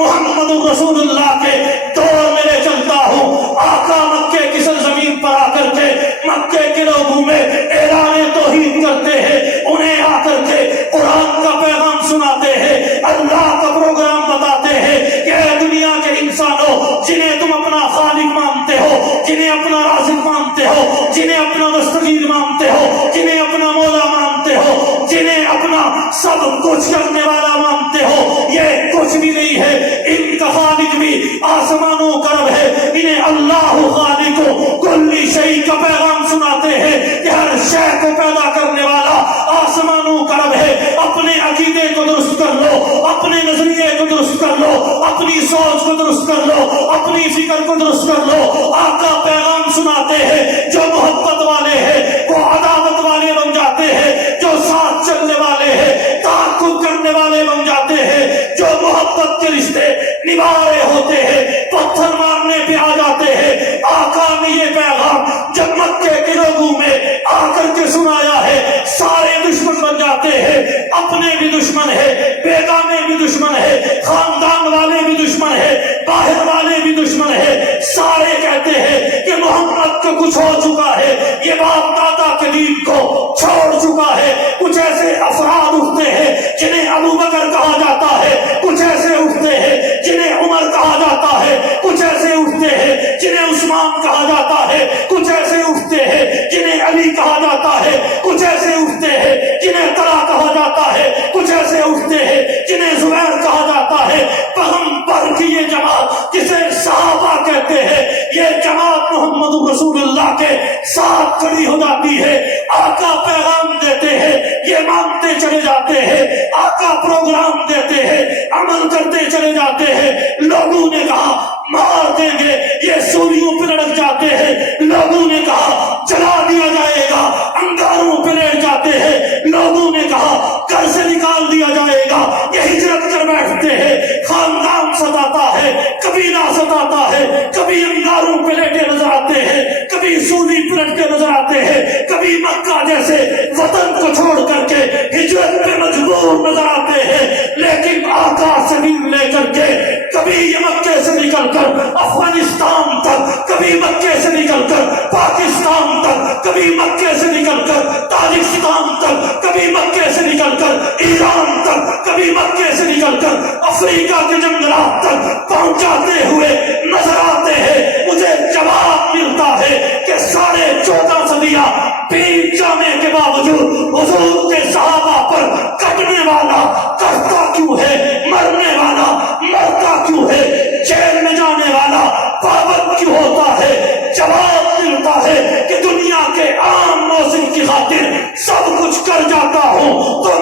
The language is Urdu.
محمد رسول اللہ کے دور میں لے چلتا ہوں۔ آقا مکے کی سرزمین پر آ کر کے مکے کے لوگوں میں اعلان توحید کرتے ہیں، انہیں آ کر کے قرآن کا پیغام سناتے ہیں، اللہ کا پروگرام بتاتے ہیں کہ اے دنیا کے انسانوں، جنہیں تم اپنا خالق مانتے ہو، جنہیں اپنا رازق مانتے ہو، جنہیں اپنا مستقیل مانتے ہو، جنہیں اپنا مولا مانتے ہو، جنہیں اپنا سب کچھ کرنے والا مانتے ہو، یہ کچھ بھی نہیں ہے، ان کا خالق بھی آسمانوں کا رب ہے۔ انہیں اللہ خالق کل شیء کا پیغام سناتے ہیں کہ ہر شے کو پیدا کرنے والا آسمانوں کا رب ہے۔ اپنے عقیدے کو درست کر لو، اپنے نظریے کو درست کر لو، اپنی سوچ کو درست کر لو، اپنی فکر کو درست کر لو۔ آقا پیغام سناتے ہیں، جو محبت والے ہیں وہ عداوت والے بن جاتے ہیں، جو ساتھ چلنے والے ہیں تعاقب کرنے والے بن جاتے ہیں، جو محبت کے رشتے نبھا رہے ہوتے ہیں پتھر مارنے پہ آ جاتے ہیں۔ آقا نے یہ پیغام جب مکے کے لوگوں میں آ کر کے سنایا ہے، سارے دشمن بن جاتے ہیں، اپنے بھی دشمن ہے، بیگانے بھی دشمن ہے، خاندان والے بھی دشمن ہے، باہر والے بھی دشمن ہے۔ سارے کہتے ہیں کہ محمد کو کچھ ہو چکا ہے، یہ باپ دادا کے دین کو چھوڑ چکا ہے۔ کچھ ایسے افراد اٹھتے ہیں جنہیں ابو بکر کہا جاتا ہے، کچھ ایسے اٹھتے ہیں جنہیں عمر کہا جاتا ہے، کچھ ایسے اٹھتے ہیں جنہیں عثمان کہا جاتا ہے، کچھ ایسے اٹھتے ہیں جنہیں علی کہا جاتا ہے، کچھ ایسے اٹھتے ہیں جنہیں طلحہ کہا جاتا ہے، کچھ ایسے اٹھتے ہیں جنہیں زبیر کہا جاتا ہے۔ پیغمبر کی یہ جماعت جسے صحابہ کہتے ہیں، یہ جماعت محمد رسول اللہ کے ساتھ کھڑی ہو جاتی ہے۔ آقا پیغام دیتے ہیں، یہ مانتے چلے جاتے ہیں، آقا پروگرام دیتے ہیں، عمل کرتے چلے جاتے ہیں۔ لوگوں نے کہا مار دیں گے، یہ سولیوں پہ لڑک جاتے ہیں۔ لوگوں نے کہا جلا دیا جائے گا، انگاروں پہ لیٹ جاتے ہیں۔ لوگوں نے کہا گھر سے نکال دیا جائے گا، یہ ہجرت کر بیٹھتے ہیں۔ خاندان ستاتا ہے، قبیلہ ستاتا ہے، کبھی انگاروں پہ لیٹے نظر آتے ہیں، کبھی سولی پہ لٹکے نظر آتے ہیں، کبھی مکہ جیسے وطن کو چھوڑ کر کے ہجرت پہ مجبور نظر آتے ہیں۔ لیکن آقا سبیل لے کر کے کبھی یہ مکے سے نکل کر افغانستان تک، کبھی مکے سے نکل کر پاکستان تک، کبھی مکے سے نکل کر تاجکستان تک، کبھی مکے سے نکل کر ایران تک، کبھی مکے سے نکل کر افریقہ کے جنگلات تک پہنچاتے ہوئے نظر آتے ہیں۔ مجھے جواب ملتا ہے کہ 14.5 صدیاں بیت جانے کے باوجود حضور کے صحابہ پر کٹنے والا کٹتا کیوں ہے، مرنے والا مرتا کیوں ہے، جیل میں جانے والا پابند کیوں ہوتا ہے؟ جواب ملتا ہے کہ دنیا کے عام موسم کی خاطر سب کچھ کر جاتا ہوں تو